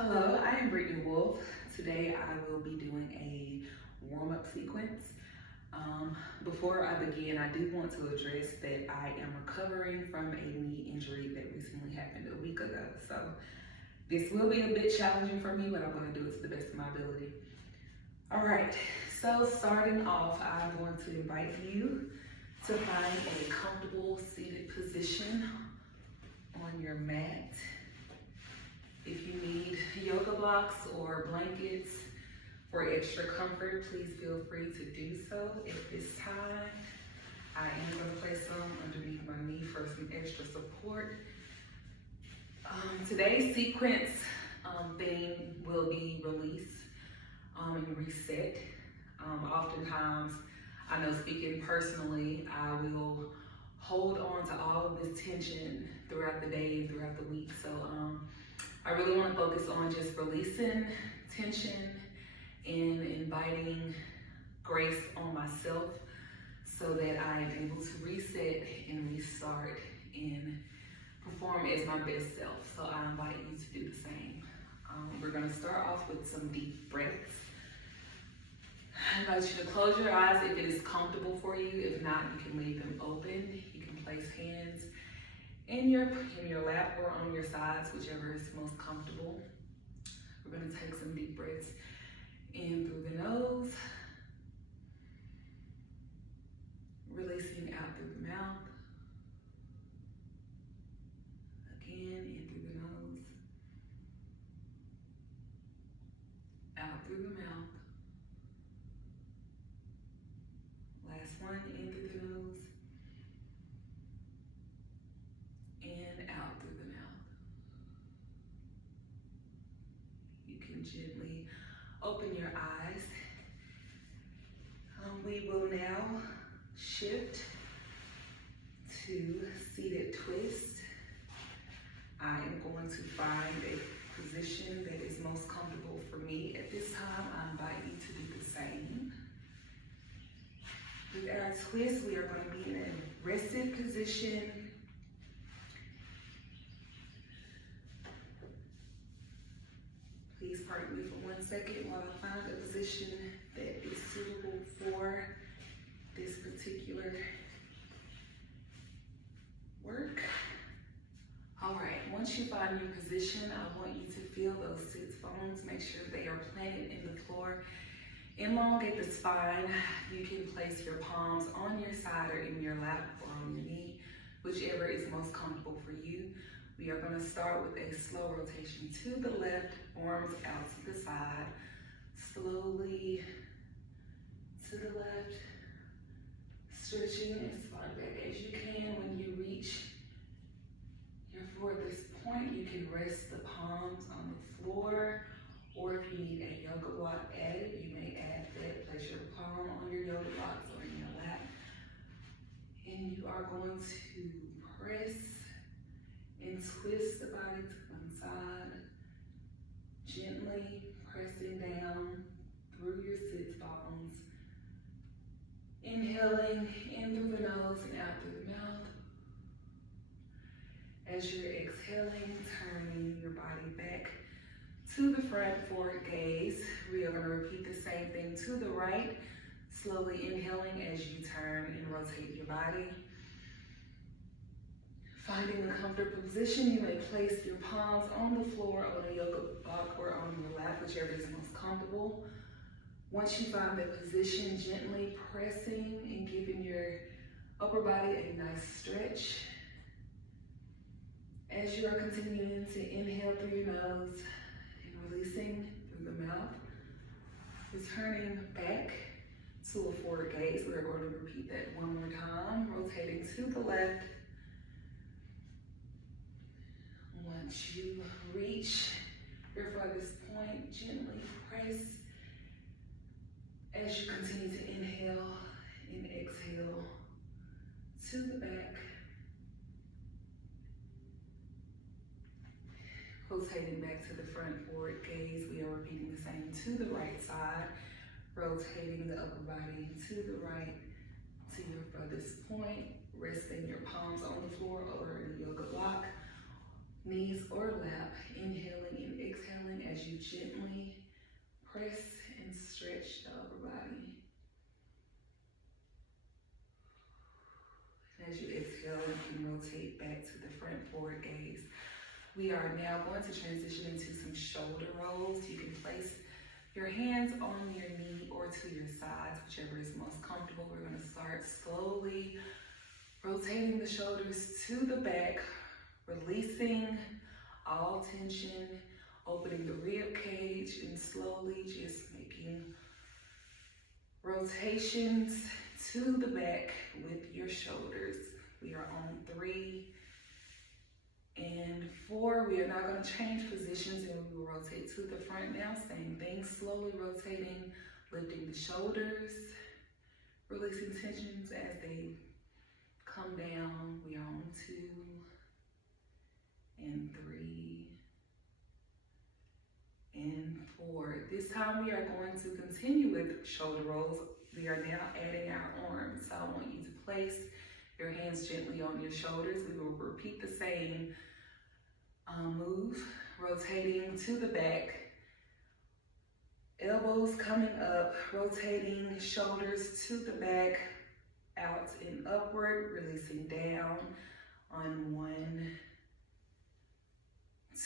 Hello, I am Brittany Wolf. Today I will be doing a warm-up sequence. Before I begin, I do want to address that I am recovering from a knee injury that recently happened a week ago. So this will be a bit challenging for me, but I'm going to do it to the best of my ability. All right, so starting off, I'm going to invite you to find a comfortable seated position on your mat. If you need yoga blocks or blankets for extra comfort, please feel free to do so. At this time, I am going to place some underneath my knee for some extra support. Today's sequence theme will be release and reset. Oftentimes, I know speaking personally, I will hold on to all of this tension throughout the day and throughout the week. So I really want to focus on just releasing tension and inviting grace on myself so that I am able to reset and restart and perform as my best self. So I invite you to do the same. We're going to start off with some deep breaths. I invite you to close your eyes if it is comfortable for you. If not, you can leave them open. You can place hands in your lap or on your sides, whichever is most comfortable. We're going to take some deep breaths in through the nose, releasing out through the mouth. Again, in through the nose, out through the mouth. Last one, in through the nose, and out through the mouth. You can gently open your eyes. We will now shift to seated twist. I am going to find a position that is most comfortable for me at this time. I invite you to do the same. With our twist, we are going to be in a rested position. Please pardon me for 1 second while I find a position that is suitable for this particular work. All right, once you find your position, I want you to feel those sits bones. Make sure they are planted in the floor. Elongate the spine. You can place your palms on your side or in your lap or on your knee, whichever is most comfortable for you. We are going to start with a slow rotation to the left, arms out to the side, slowly to the left, stretching as far back as you can. When you reach your furthest point, you can rest the palms on the floor, or if you need a yoga block added, you may add that. Place your palm on your yoga blocks or in your lap, and you are going to press and twist the body to one side, gently pressing down through your sits bones. Inhaling in through the nose and out through the mouth. As you're exhaling, turning your body back to the front, forward gaze. We are going to repeat the same thing to the right, slowly inhaling as you turn and rotate your body. Finding a comfortable position, you may place your palms on the floor, on a yoga block, or on your lap, whichever is most comfortable. Once you find that position, gently pressing and giving your upper body a nice stretch. As you are continuing to inhale through your nose and releasing through the mouth, returning back to a forward gaze. We are going to repeat that one more time, rotating to the left. Once you reach your farthest point, gently press as you continue to inhale and exhale to the back. Rotating back to the front, forward gaze. We are repeating the same to the right side, rotating the upper body to the right to your furthest point, resting your palms on the floor or in a yoga block. Knees or lap, inhaling and exhaling as rotate back to the front forward gaze. We are now going to transition into some shoulder rolls. You can place your hands on your knee or to your sides, whichever is most comfortable. We're going to start slowly rotating the shoulders to the back, releasing all tension, opening the rib cage, and slowly just making rotations to the back with your shoulders. We are on 3 and 4. We are now going to change positions and we will rotate to the front now. Same thing, slowly rotating, lifting the shoulders, releasing tensions as they come down. We are on 2 and 3 and 4. This time we are going to continue with shoulder rolls. We are now adding our arms. So I want you to place your hands gently on your shoulders. We will repeat the same move, rotating to the back, elbows coming up, rotating shoulders to the back, out and upward, releasing down on 1,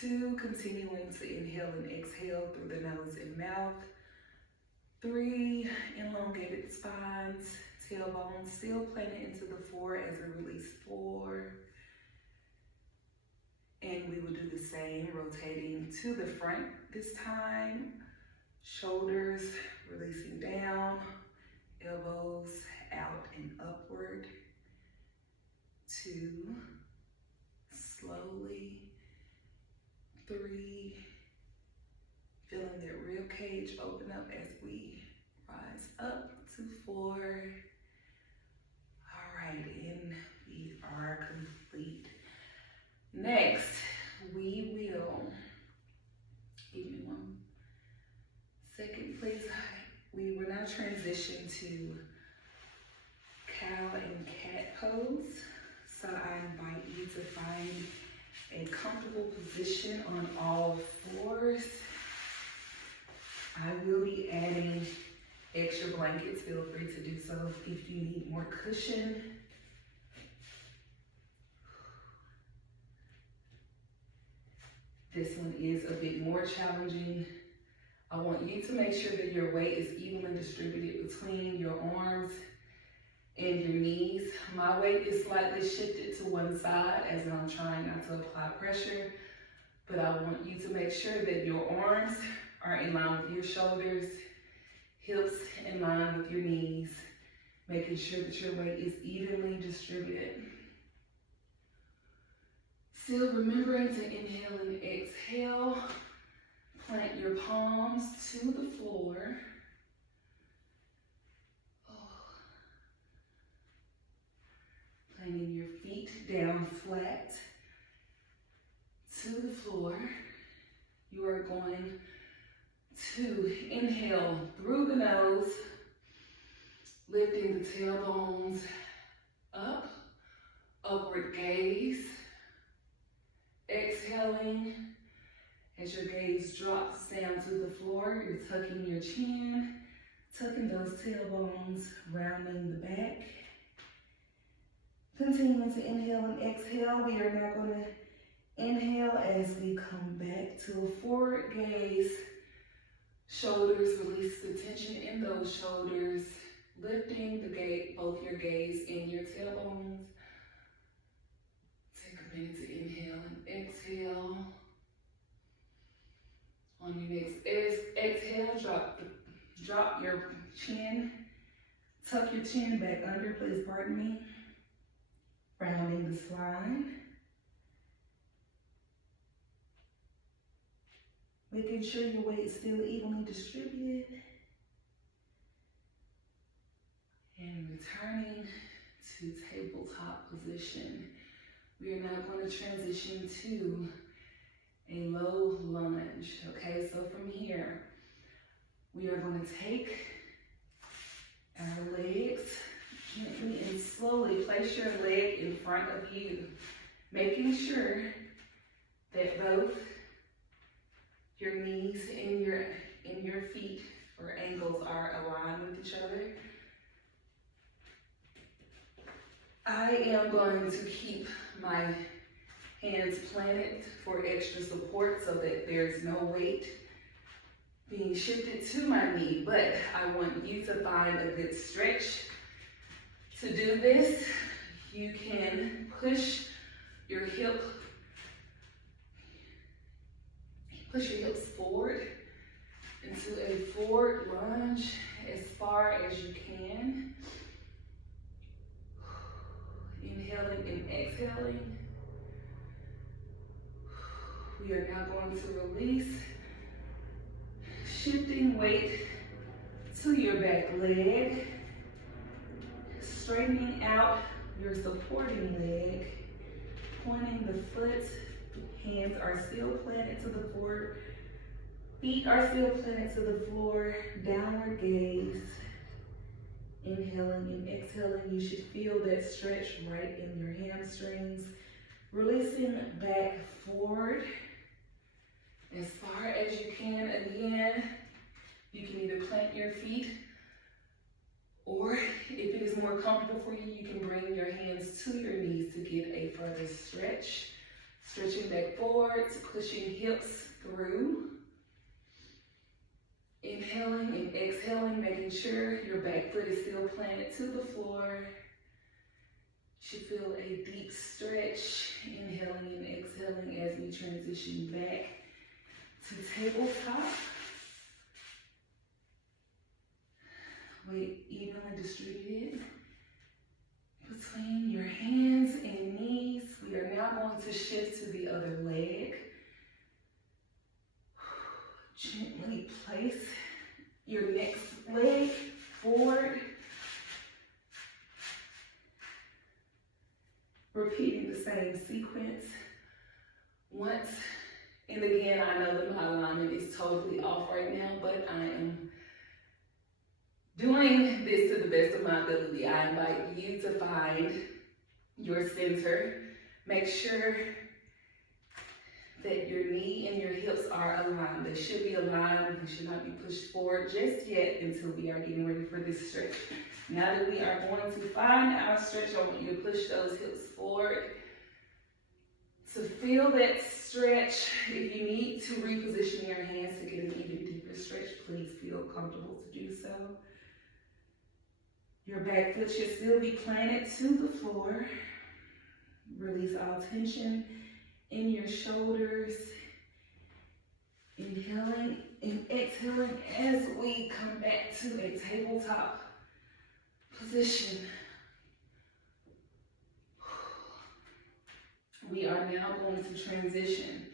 2, continuing to inhale and exhale through the nose and mouth. 3, elongated spines, tailbone still planted into the 4 as we release 4. And we will do the same, rotating to the front this time. Shoulders releasing down, elbows out and upward. 2, slowly. 3, feeling that rib cage open up as we rise up to 4. All right, and we are complete. Next, we will, give me 1 second, please. We will now transition to cow and cat pose. So I invite you to find a comfortable position on all 4s. I will be adding extra blankets. Feel free to do so if you need more cushion. This one is a bit more challenging. I want you to make sure that your weight is evenly distributed between your arms and your knees. My weight is slightly shifted to one side as I'm trying not to apply pressure, but I want you to make sure that your arms are in line with your shoulders, hips in line with your knees, making sure that your weight is evenly distributed. Still remembering to inhale and exhale. Plant your palms to the floor. Planting your feet down flat to the floor. You are going to inhale through the nose, lifting the tailbones up, upward gaze. Exhaling as your gaze drops down to the floor. You're tucking your chin, tucking those tailbones, rounding the back. Continuing to inhale and exhale. We are now going to inhale as we come back to a forward gaze. Shoulders, release the tension in those shoulders, lifting the gaze, both your gaze and your tailbones. Take a minute to inhale and exhale. On your next exhale, drop your chin. Tuck your chin back under, please pardon me. Rounding the spine. Making sure your weight is still evenly distributed. And returning to tabletop position. We are now going to transition to a low lunge. Okay, so from here, we are going to take our legs gently and slowly place your leg in front of you, making sure that both your knees and your feet or ankles are aligned with each other. I am going to keep my hands planted for extra support so that there's no weight being shifted to my knee, but I want you to find a good stretch. To do this, you can push your hips forward into a forward lunge as far as you can. Inhaling and exhaling. We are now going to release, shifting weight to your back leg, straightening out your supporting leg, pointing the foot, hands are still planted to the floor, feet are still planted to the floor, downward gaze. Inhaling and exhaling, you should feel that stretch right in your hamstrings. Releasing back forward as far as you can. Again, you can either plant your feet, or if it is more comfortable for you, you can bring your hands to your knees to get a further stretch. Stretching back forward, pushing hips through. Inhaling and exhaling, making sure your back foot is still planted to the floor. You should feel a deep stretch, inhaling and exhaling as we transition back to tabletop. Weight evenly distributed between your hands and knees. We are now going to shift to the other leg. Gently place your next leg forward. Repeating the same sequence once. And again, I know that my alignment is totally off right now, but I am doing this to the best of my ability. I invite you to find your center. Make sure that your knee and your hips are aligned. They should be aligned. They should not be pushed forward just yet until we are getting ready for this stretch. Now that we are going to find our stretch, I want you to push those hips forward. To feel that stretch, if you need to reposition your hands to get an even deeper stretch, please feel comfortable to do so. Your back foot should still be planted to the floor. Release all tension in your shoulders. Inhaling and exhaling as we come back to a tabletop position. We are now going to transition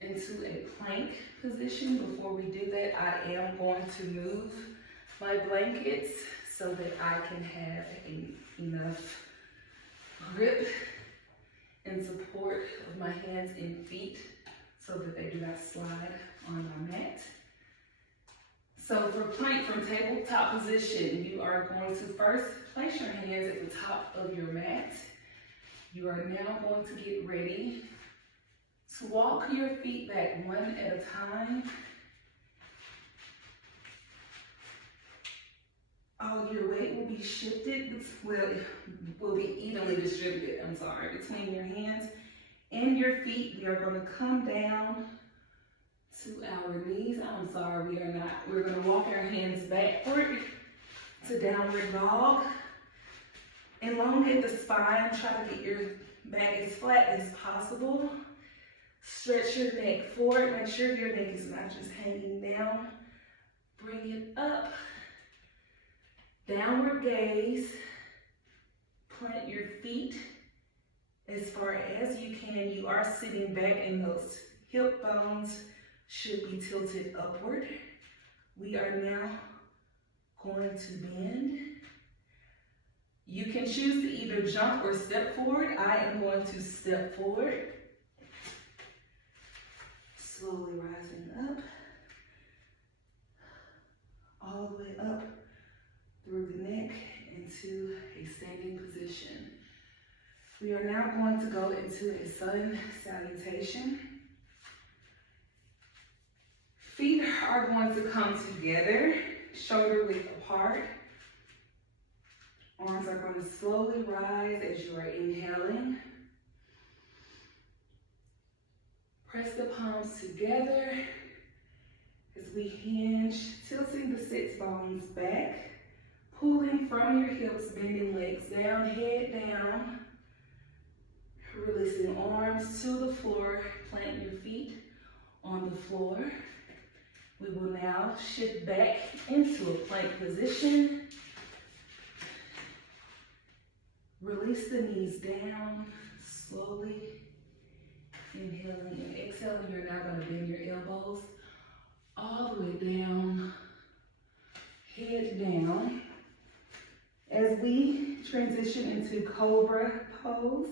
into a plank position. Before we do that, I am going to move my blankets so that I can have enough grip and support of my hands and feet so that they do not slide on my mat. So for plank from tabletop position, you are going to first place your hands at the top of your mat. You are now going to get ready to walk your feet back one at a time. All your weight will be shifted, will be evenly distributed, between your hands and your feet. We are going to come down to our knees. We're going to walk our hands backward to downward dog. Elongate the spine, try to get your back as flat as possible. Stretch your neck forward, make sure your neck is not just hanging down. Bring it up. Downward gaze. Plant your feet as far as you can. You are sitting back and those hip bones should be tilted upward. We are now going to bend. You can choose to either jump or step forward. I am going to step forward. Slowly rising up. All the way up through the neck into a standing position. We are now going to go into a sun salutation. Feet are going to come together, shoulder width apart. Arms are going to slowly rise as you are inhaling. Press the palms together as we hinge, tilting the sits bones back, pulling from your hips, bending legs down, head down, releasing arms to the floor, plant your feet on the floor. We will now shift back into a plank position. Release the knees down, slowly inhaling and exhaling. You're now going to bend your elbows all the way down, head down. As we transition into Cobra pose,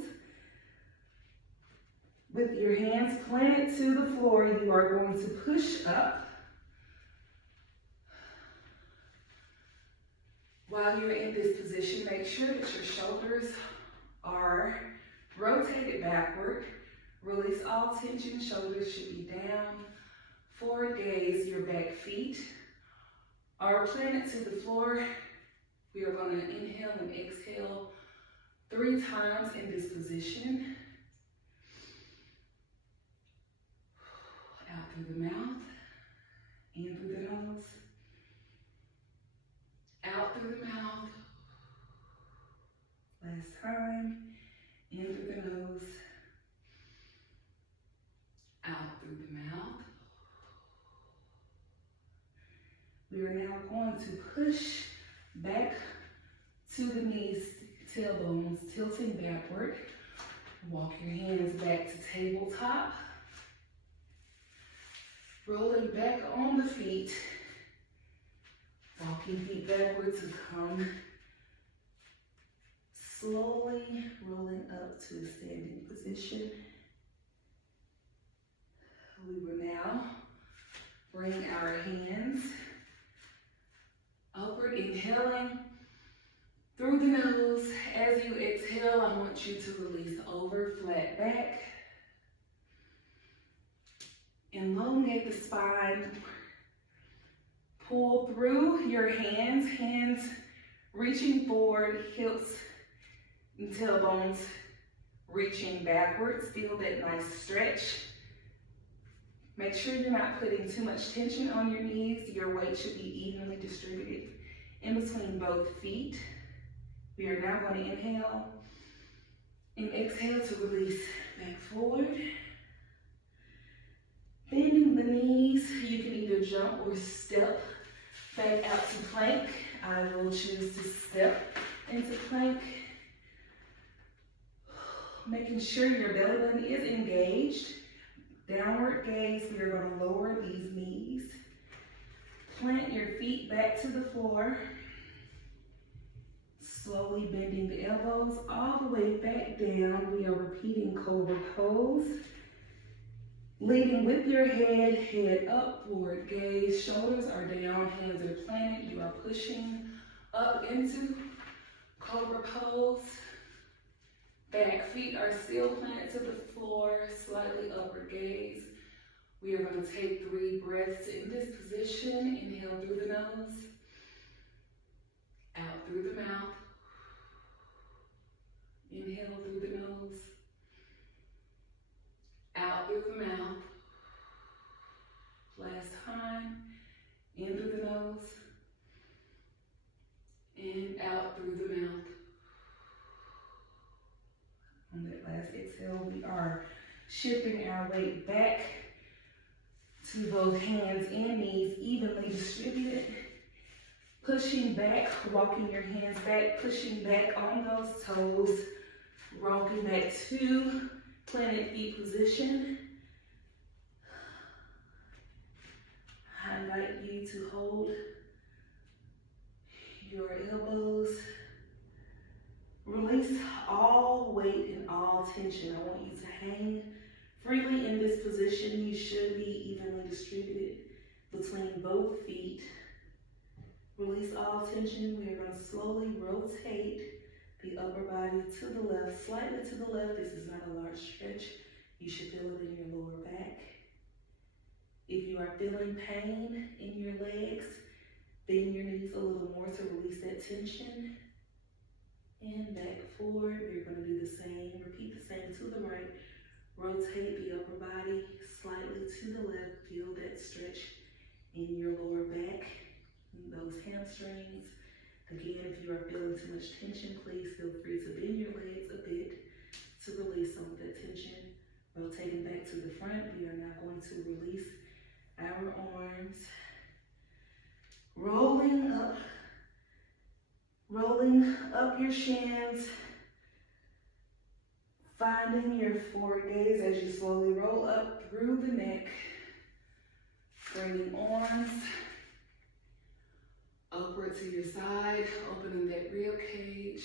with your hands planted to the floor, you are going to push up. While you're in this position, make sure that your shoulders are rotated backward. Release all tension, shoulders should be down. Forward gaze, your back feet are planted to the floor. We are going to inhale and exhale 3 times in this position. Out through the mouth, in through the nose. Out through the mouth. Last time, in through the nose. Out through the mouth. We are now going to push back to the knees, tailbones, tilting backward. Walk your hands back to tabletop. Rolling back on the feet. Walking feet backward to come. Slowly rolling up to a standing position. We will now bring our hands upward, inhaling through the nose. As you exhale, I want you to release over, flat back. Elongate the spine. Pull through your hands reaching forward, hips and tailbones reaching backwards. Feel that nice stretch. Make sure you're not putting too much tension on your knees. Your weight should be evenly distributed in between both feet. We are now going to inhale and exhale to release back forward. Bending the knees, you can either jump or step back out to plank. I will choose to step into plank. Making sure your belly button is engaged. Downward gaze, we are going to lower these knees. Plant your feet back to the floor. Slowly bending the elbows all the way back down. We are repeating Cobra pose. Leading with your head, head up, forward gaze, shoulders are down, hands are planted. You are pushing up into Cobra pose. Back feet are still planted to the floor, slightly upward gaze. We are going to take 3 breaths in this position. Inhale through the nose, out through the mouth. Inhale through the nose, out through the mouth. Last time, in through the nose, and out through the mouth. On that last exhale, we are shifting our weight back to both hands and knees, evenly distributed. Pushing back, walking your hands back, pushing back on those toes, rocking back to planted feet position. I invite you to hold your elbows. Release all weight and all tension. I want you to hang freely in this position. You should be evenly distributed between both feet. Release all tension. We are going to slowly rotate the upper body to the left, slightly to the left. This is not a large stretch. You should feel it in your lower back. If you are feeling pain in your legs, bend your knees a little more to release that tension. And back forward. We're going to do the same. Repeat the same to the right. Rotate the upper body slightly to the left. Feel that stretch in your lower back, those hamstrings. Again, if you are feeling too much tension, please feel free to bend your legs a bit to release some of that tension. Rotating back to the front, we are now going to release our arms. Rolling up your shins. Finding your forward gaze as you slowly roll up through the neck. Bringing arms upward to your side, opening that rib cage.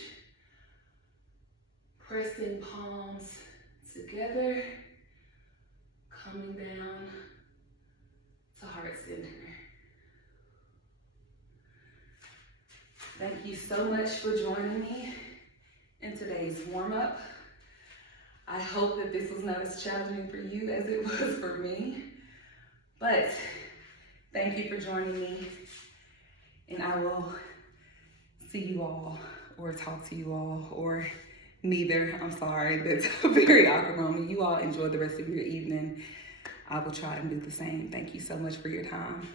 Pressing palms together, coming down to heart center. Thank you so much for joining me in today's warm-up. I hope that this was not as challenging for you as it was for me, but thank you for joining me, and I will see you all or talk to you all or neither. I'm sorry, that's a very awkward moment. You all enjoy the rest of your evening. I will try and do the same. Thank you so much for your time.